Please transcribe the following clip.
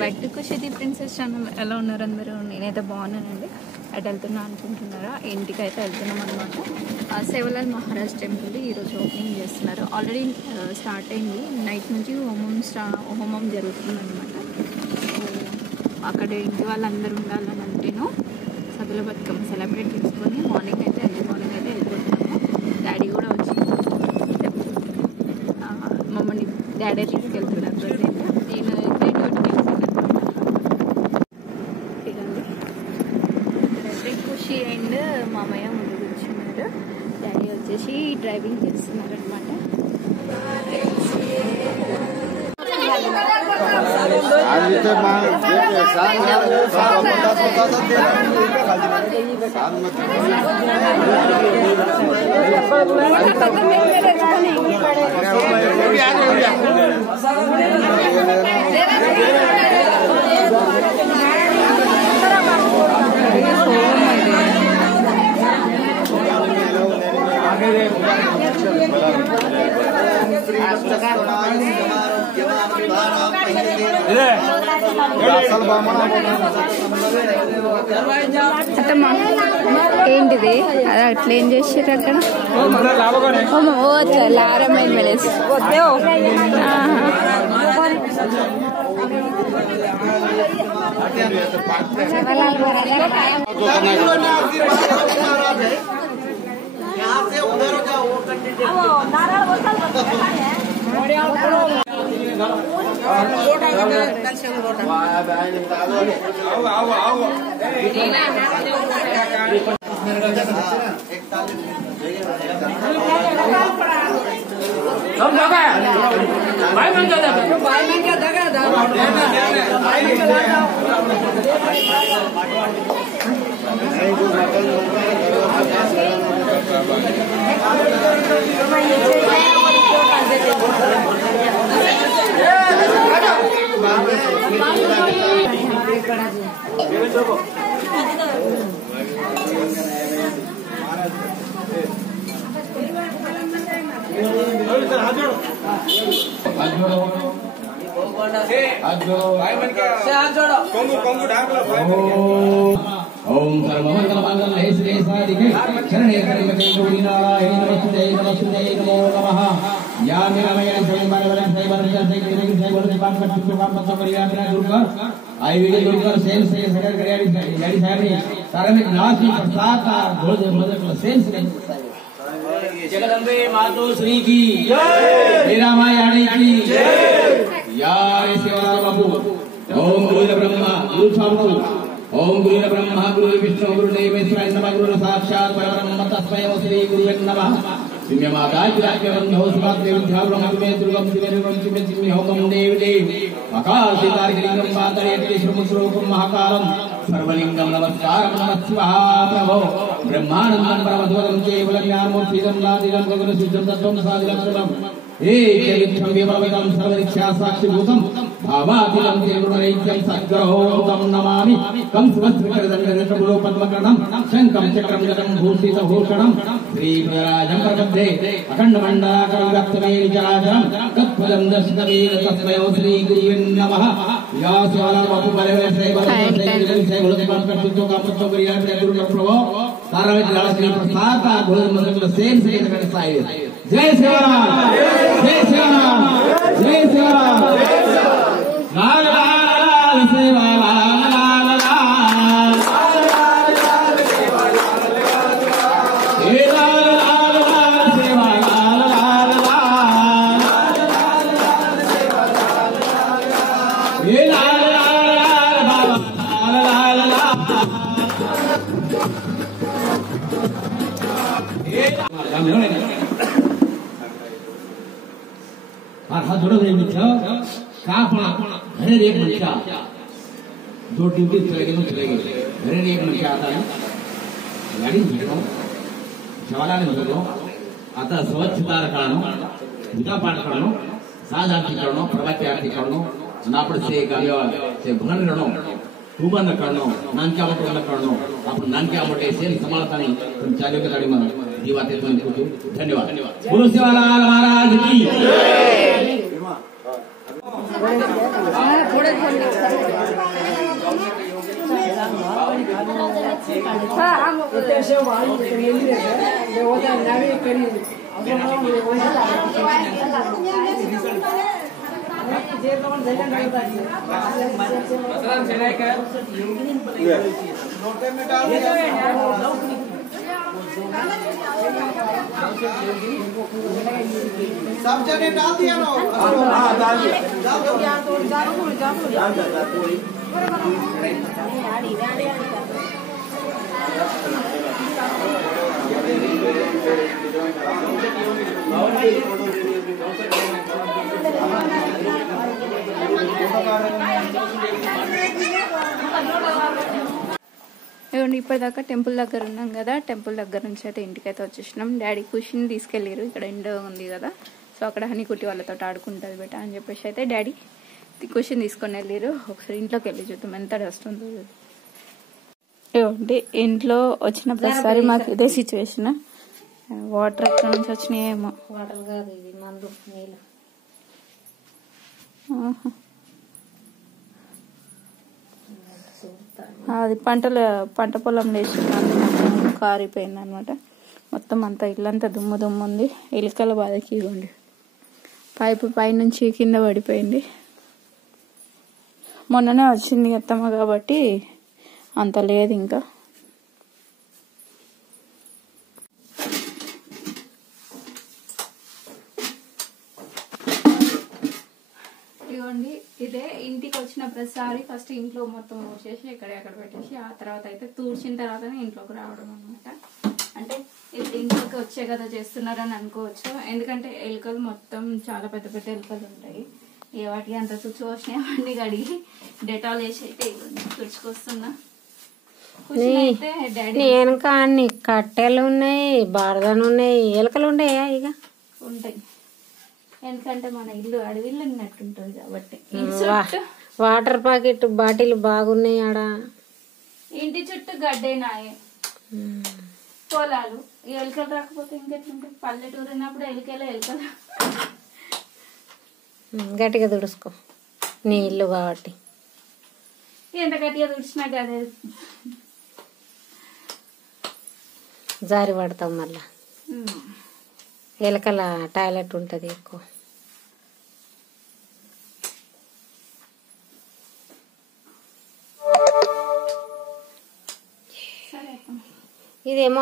Back to Kushiti princess channel. ఎలా ఉన్నారు అందరూ? నేనైతే బాగున్నానండి. అటు వెళ్తున్నా అనుకుంటున్నారా? ఇంటికి అయితే వెళ్తున్నాం అనమాట. సేవలాల్ మహారాజ్ టెంపుల్ ఈరోజు ఓపెనింగ్ చేస్తున్నారు. ఆల్రెడీ స్టార్ట్ అయింది. నైట్ నుంచి హోమం జరుగుతుంది అనమాట. అక్కడ ఇంటి వాళ్ళందరూ ఉండాలని అంటేను సద్దుల బతుకమ్మ సెలబ్రేట్ చేసుకొని మార్నింగ్ అయితే వెళ్ళిపోతున్నాము. డాడీ కూడా వచ్చి మమ్మల్ని డాడీ తీసుకెళ్తున్నారు. ప్రజెంట్ నేను అయితే డ్యూటీకి వెళ్తాను అనమాట. ఖుషి అండ్ మామయ్య ముందు కూర్చున్నారు. డాడీ వచ్చేసి డ్రైవింగ్ చేస్తున్నారు అనమాట. ఏంటిది అది అట్లా ఏం చేసారు అక్కడ? లారమైన మెలేసి ओम सर्वमंगलमांगल्ये श्री साधिके शरणे त्र्यंबके गौरी नारायणी नमोस्तुते नमो नमः। या मेरामयं स्वयंवरवरं स्वयंवरं स्वयंवरं पांचकट्टु कामपत्तो परियात्रा दुर्गा आई विगे दुर्गा सेल से सगर करियाड़ी याड़ी सारी सारमिक नासी प्रसाद गोद मदक सेल से जगदंबे मातो श्री की जय, मेरामाई आड़ी की जय। यार सेवलाल बाबू ओम गुरु ब्रह्मा गुरु सामू ओम गुरु ब्रह्मा गुरु विष्णु गुरु देवेश्वराय नमः। गुरु साक्षात् परब्रह्म तस्मै श्री गुरुवे नमः। दिव्यमाता विराज्यवन्यो सुभाद्रे विद्याब्रह्मणे दुर्गं शिवेरुगं शिवे होमं देवी देवी आकाशितार्किलिंगं पातयति श्रीमुद्रोकं महाकालं सर्वलिंगं नमस्कारं नमः शिवाः प्रभो ब्रह्मानन्दं परमध्वरं केवलं ज्ञानमूर्तिदं नादिदं गगनसिद्धं तत्त्वं सादिलं सर्वं एकविधं विपरमिदं सर्वरिक्षा साक्षिभूतं भावातिलं तेरुणैक्यं सद्ग्रहोतं नमामि। कं सुवस्त्रकरदण्डरत्नगुरो पद्मकर्णं शङ्खं चक्रं गदं भूषितभूषणं श्रीप्रराजं प्रबद्धे अखण्डमण्डलाकरविरक्तमेनिचराचरं तत्फलं दर्शितवीर तस्मै श्रीगुरुवे नमः। या सेवलाल बाबू जय सेवाराम जय सेवाराम जय सेवाराम लाल लाल सेवाराम लाल लाल हे लाल लाल लाल सेवा लाल लाल लाल हे लाल लाल लाल बाबा लाल लाल लाल और हाथ जोड़ो मेरे मित्र का घरे एक मनुष्य जो ड्यूटी चलेगी घरे एक मनुष्य आता है गाड़ी भेटो जवालाने भेटो आता स्वच्छता रखनो पूजा पाठ करनो साज आरती करनो प्रभात आरती करनो नापड़ से गालियो से भगन करनो खूबन करनो नानक्या मोटे करनो अपन नानक्या मोटे सेल संभालतानी तुम चालियो के गाड़ी में जीवाते तुम पूछो। धन्यवाद। गुरु सेवालाल महाराज की जय। सब जने डाल दिया ना डाल दिया ఇవ్వండి ఇప్పటిదాకా టెంపుల్ దగ్గర ఉన్నాం కదా, టెంపుల్ దగ్గర నుంచి అయితే ఇంటికైతే వచ్చేసినాం. డాడీ కుషిని తీసుకెళ్ళారు, ఇక్కడ ఎండ ఉంది కదా, సో అక్కడ హనీకుట్టి వాళ్ళతో ఆడుకుంటుంది బెట అని చెప్పేసి అయితే డాడీ కుషిని తీసుకొని వెళ్ళారు. ఒకసారి ఇంట్లోకి వెళ్ళి చూద్దాం ఎంత డస్ట్ ఉందో. ఇవ్వండి ఇంట్లో వచ్చిన ప్రతిసారి మాకు ఇదే సిచ్యువేషన్. వాటర్ ఎక్కడ నుంచి వచ్చినాయేమో. వాటర్ కాదు ఇది మందు నీళ్ళు. అది పంట పొలం వేసి కారిపోయింది అనమాట. మొత్తం అంతా ఇల్లంతా దుమ్ము దుమ్ము ఉంది. ఎలుకల బాధకి ఇవ్వండి పైపు పైనుంచి కింద పడిపోయింది. మొన్ననే వచ్చింది అత్తమ్మ కాబట్టి అంత లేదు ఇంకా. ఇవ్వండి ఇదే ఇంటికి వచ్చిన ప్రతిసారి ఫస్ట్ ఇంట్లో మొత్తం ఊడ్చేసి ఎక్కడ పెట్టేసి ఆ తర్వాత అయితే తూడ్చిన తర్వాతనే ఇంట్లోకి రావడం అనమాట. అంటే ఇంట్లోకి వచ్చే కదా చేస్తున్నారని అనుకోవచ్చు, ఎందుకంటే ఎలుకలు మొత్తం చాలా పెద్ద పెద్ద ఎలుకలు ఉంటాయి. వాటికి అంత తుచ్చు వచ్చినాయి అవన్నీ కడిగి డెటాల్ వేసి అయితే తుడుచుకొస్తున్నా. నేను కానీ కట్టెలు ఉన్నాయి, బారదాలు ఉన్నాయి, ఎలుకలు ఉన్నాయా ఇక ఉంటాయి. ఎందుకంటే మన ఇల్లు అడవిలో ఉన్నట్టుంటది కాబట్టి. వాటర్ ప్యాకెట్ బాటిల్ బాగున్నాయి ఆడ. ఇంటి చుట్టూ గడ్డేనాయే పొలాలు. ఎలుకలు రాకపోతే ఇంకెట్లుంటాయి? పల్లెటూరు ఉన్నప్పుడు ఎలుకలు గట్టిగా తుడుచుకో, నీ ఇల్లు కాబట్టి. ఎంత గట్టిగా తుడిచినా కదే జారి పడతాం మళ్ళా. ఎలకల టాయిలెట్ ఉంటుంది ఎక్కువ. ఇదేమో